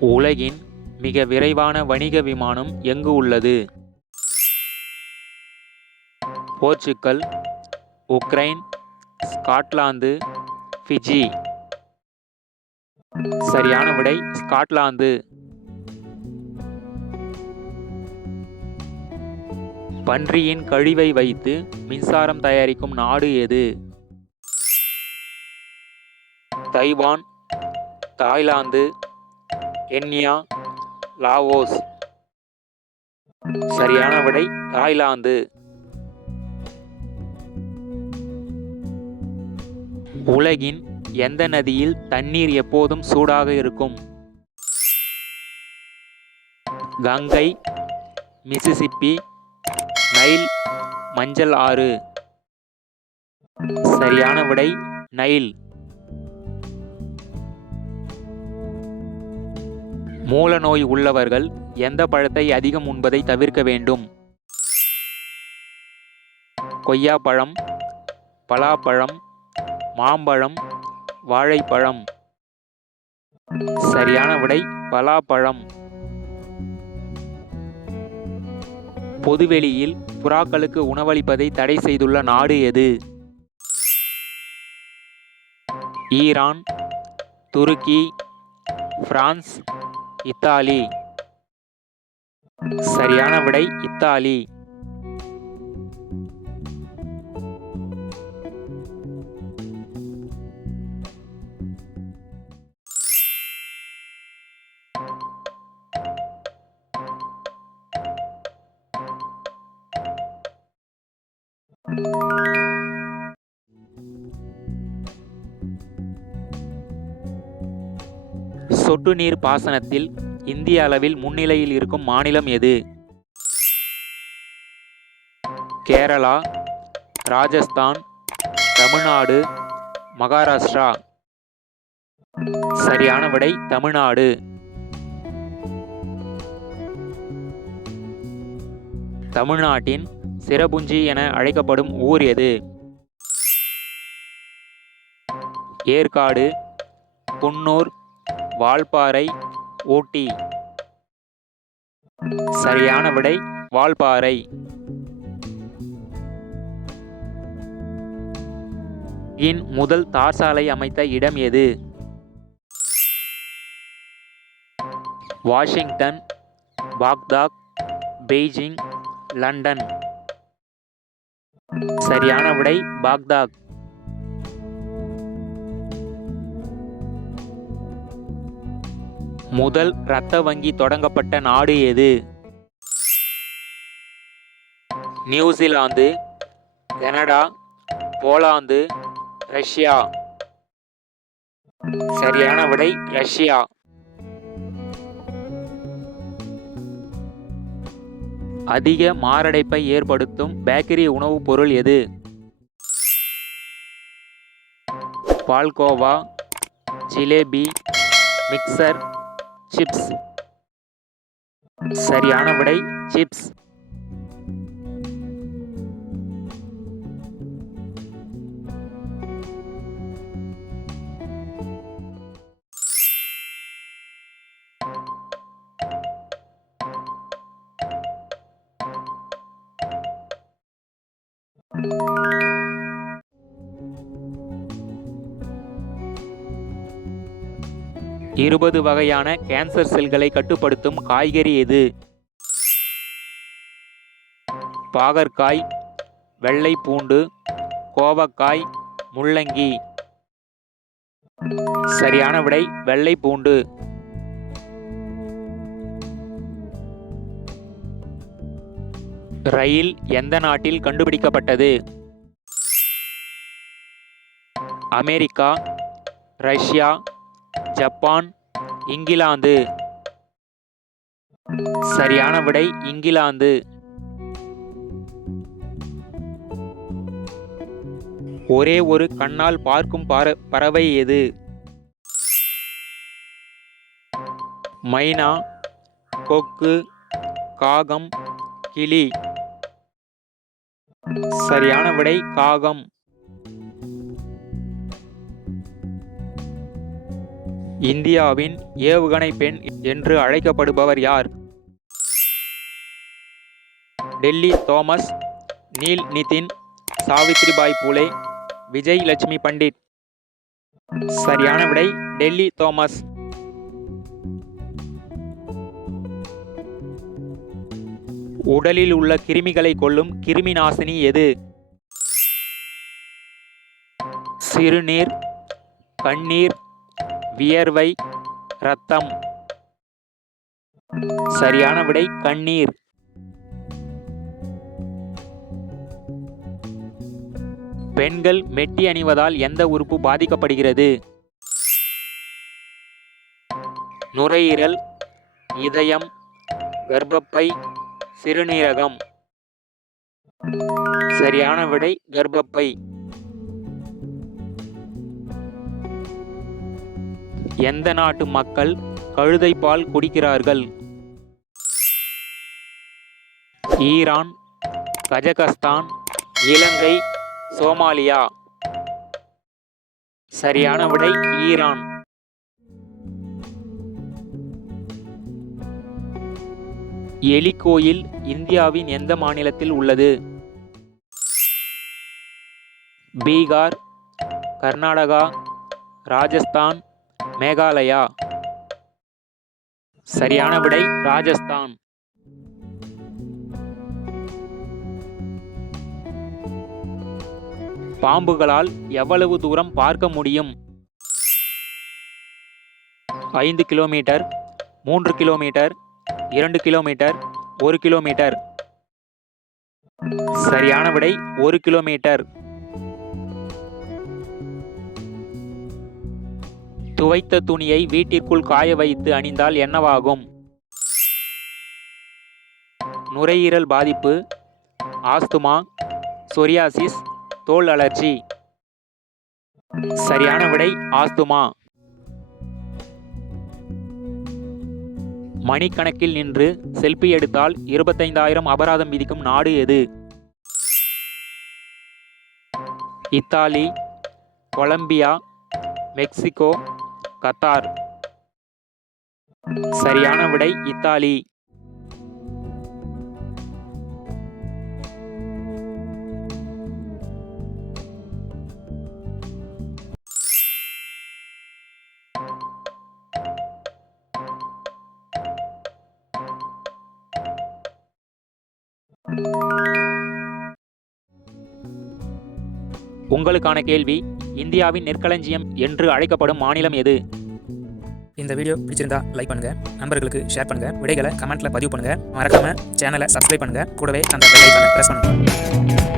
உலகின் மிக விரைவான வணிக விமானம் எங்கு உள்ளது? Portugal, Ukraine, Scotland, Fiji. சரியான விடை ஸ்காட்லாந்து. பன்றியின் கழிவை வைத்து மின்சாரம் தயாரிக்கும் நாடு எது? Taiwan, Thailand, Kenya, Laos. சரியான விடை தாய்லாந்து. உலகின் எந்த நதியில் தண்ணீர் எப்போதும் சூடாக இருக்கும்? கங்கை, மிசிசிப்பி, நைல், மஞ்சள் ஆறு. சரியான விடை நைல். மூல நோய் உள்ளவர்கள் எந்த பழத்தை அதிகம் உண்பதை தவிர்க்க வேண்டும்? கொய்யாப்பழம், பலாப்பழம், மாம்பழம், வாழைப்பழம். சரியான விடை பலாப்பழம். பொதுவெளியில் புறாக்களுக்கு உணவளிப்பதை தடை செய்துள்ள நாடு எது? ஈரான், துருக்கி, பிரான்ஸ், இத்தாலி. சரியான விடை இத்தாலி. சொட்டு நீர் பாசனத்தில் இந்திய அளவில் முன்னிலையில் இருக்கும் மாநிலம் எது? கேரளா, ராஜஸ்தான், தமிழ்நாடு, மகாராஷ்டிரா. சரியான விடை தமிழ்நாடு. தமிழ்நாட்டின் சிரபுஞ்சி என அழைக்கப்படும் ஊர் எது? ஏற்காடு, குன்னூர், வால்பாறை, ஊட்டி. சரியான விடை வால்பாறை. முதல் தார் சாலை அமைத்த இடம் எது? Washington, Baghdad, Beijing, London. சரியான விடை பாக்தாத். முதல் இரத்த வங்கி தொடங்கப்பட்ட நாடு எது? New Zealand, Canada, Poland, Russia. சரியான விடை ரஷ்யா. அதிக மாரடைப்பை ஏற்படுத்தும் பேக்கரி உணவுப் பொருள் எது? Palkova, jalebi, mixture, chips. சரியான விடை சிப்ஸ். இருபது வகையான கேன்சர் செல்களை கட்டுப்படுத்தும் காய்கறி எது? பாகற்காய், வெள்ளை பூண்டு, கோவக்காய், முள்ளங்கி. சரியான விடை வெள்ளை பூண்டு. ரயில் எந்த நாட்டில் கண்டுபிடிக்கப்பட்டது? America, Russia, Japan, England. சரியான விடை இங்கிலாந்து. ஒரே ஒரு கண்ணால் பார்க்கும் பறவை எது? மைனா, கொக்கு, காகம், கிளி. சரியான விடை காகம். இந்தியாவின் ஏவுகணை பெண் என்று அழைக்கப்படுபவர் யார்? டெல்லி தோமஸ், நீல் நிதின், சாவித்ரிபாய் பூலே, விஜய் லட்சுமி பண்டிட். சரியான விடை டெல்லி தோமஸ். உடலில் உள்ள கிருமிகளை கொல்லும் கிருமி நாசினி எது? சிறுநீர், கண்ணீர், வியர்வை, இரத்தம். சரியான விடை கண்ணீர். பெண்கள் மெட்டி அணிவதால் எந்த உறுப்பு பாதிக்கப்படுகிறது? நுரையீரல், இதயம், கர்ப்பப்பை, சிறுநீரகம். சரியான விடை கர்ப்பப்பை. எந்த நாட்டு மக்கள் கழுதை பால் குடிக்கிறார்கள்? ஈரான், கஜகஸ்தான், இலங்கை, சோமாலியா. சரியான விடை ஈரான். எலி கோயில் இந்தியாவின் எந்த மாநிலத்தில் உள்ளது? பீகார், கர்நாடகா, ராஜஸ்தான், மேகாலயா. சரியான விடை ராஜஸ்தான். பாம்புகளால் எவ்வளவு தூரம் பார்க்க முடியும்? 5 கிலோமீட்டர், 3 கிலோமீட்டர், 2 கிலோமீட்டர், 1 கிலோமீட்டர். சரியான விடை 1 கிலோமீட்டர். துவைத்த துணியை வீட்டிற்குள் காய வைத்து அணிந்தால் என்னவாகும்? நுரையீரல் பாதிப்பு, ஆஸ்துமா, சொரியாசிஸ், தோல் அலர்ஜி. சரியான விடை ஆஸ்துமா. மணிக்கணக்கில் நின்று செல்ஃபி எடுத்தால் 25,000 அபராதம் விதிக்கும் நாடு எது? Italy, Colombia, Mexico, Qatar. சரியான விடை இத்தாலி. உங்களுக்கான கேள்வி, இந்தியாவின் நெற்களஞ்சியம் என்று அழைக்கப்படும் மாநிலம் எது? இந்த வீடியோ பிடிச்சிருந்தா லைக் பண்ணுங்க, நண்பர்களுக்கு ஷேர் பண்ணுங்க, விடைகளை கமெண்ட்ல பதிவு பண்ணுங்க, மறக்காம சேனலை சப்ஸ்கிரைப் பண்ணுங்க, கூடவே அந்த பெல் ஐகானை பிரஸ் பண்ணுங்க.